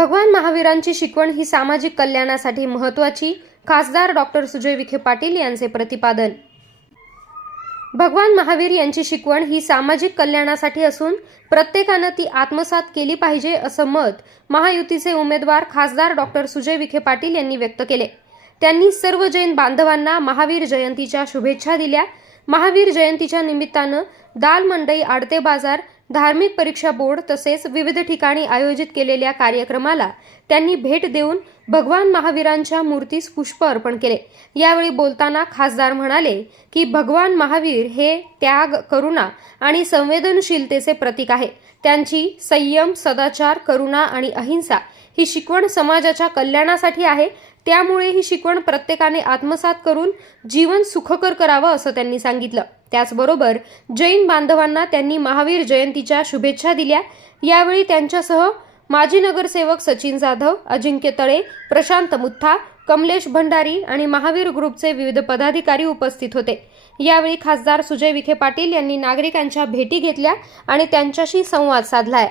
भगवान महावीरांची शिकवण ही सामाजिक कल्याणासाठी महत्त्वाची, खासदार डॉक्टर सुजय विखे पाटील यांचे प्रतिपादन। भगवान महावीर यांची शिकवण ही सामाजिक कल्याणासाठी असून प्रत्येकाने ती आत्मसात केली पाहिजे असं मत महायुतीचे उमेदवार खासदार डॉक्टर सुजय विखे पाटील यांनी व्यक्त केले। त्यांनी सर्व जैन बांधवांना महावीर जयंतीच्या शुभेच्छा दिल्या। महावीर जयंतीच्या निमित्तानं दाल मंडई, आडते बाजार, धार्मिक परीक्षा बोर्ड तसेच विविध ठिकाणी आयोजित केलेल्या कार्यक्रमाला त्यांनी भेट देऊन भगवान महावीरांच्या मूर्तीस पुष्प अर्पण केले। यावेळी बोलताना खासदार म्हणाले की भगवान महावीर हे त्याग, करुणा आणि संवेदनशीलतेचे प्रतीक आहे। त्यांची संयम, सदाचार, करुणा आणि अहिंसा ही शिकवण समाजाच्या कल्याणासाठी आहे। त्यामुळे ही शिकवण प्रत्येकाने आत्मसात करून जीवन सुखकर करावं असं त्यांनी सांगितलं। त्याचबरोबर जैन बांधवांना त्यांनी महावीर जयंतीच्या शुभेच्छा दिल्या। यावेळी त्यांच्यासह माजी नगरसेवक सचिन जाधव, अजिंक्य तळे, प्रशांत मुथा, कमलेश भंडारी आणि महावीर ग्रुपचे विविध पदाधिकारी उपस्थित होते। यावेळी खासदार सुजय विखे पाटील यांनी नागरिकांच्या भेटी घेतल्या आणि त्यांच्याशी संवाद साधलाय।